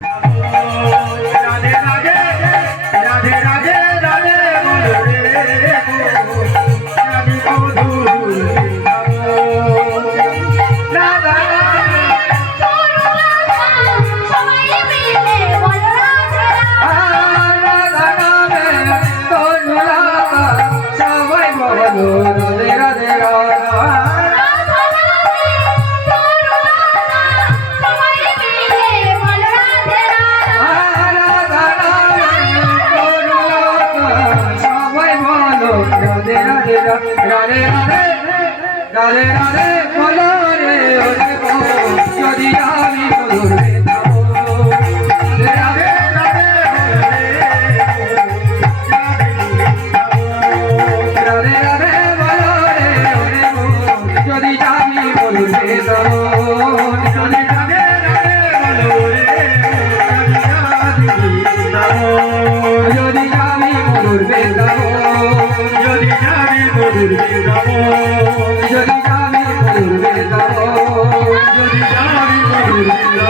রাধে রাধে রাধে রাধে রাধে বলো রে রাধে মধুর রাধা সবাই বলো রাধে রাধে রাধা রাধে রাধে রাধে রাধে রাধে বলো রে ওরে গো যদি আমি বলবে রাধে রাধে রাধে রাধে বলো রে ওরে গো যদি আমি বলবে রাধে রাধে রাধে বলো রে যদি আমি বলবে যদি আমি বলবে যদি আমি বলবে যদি আমি বলবে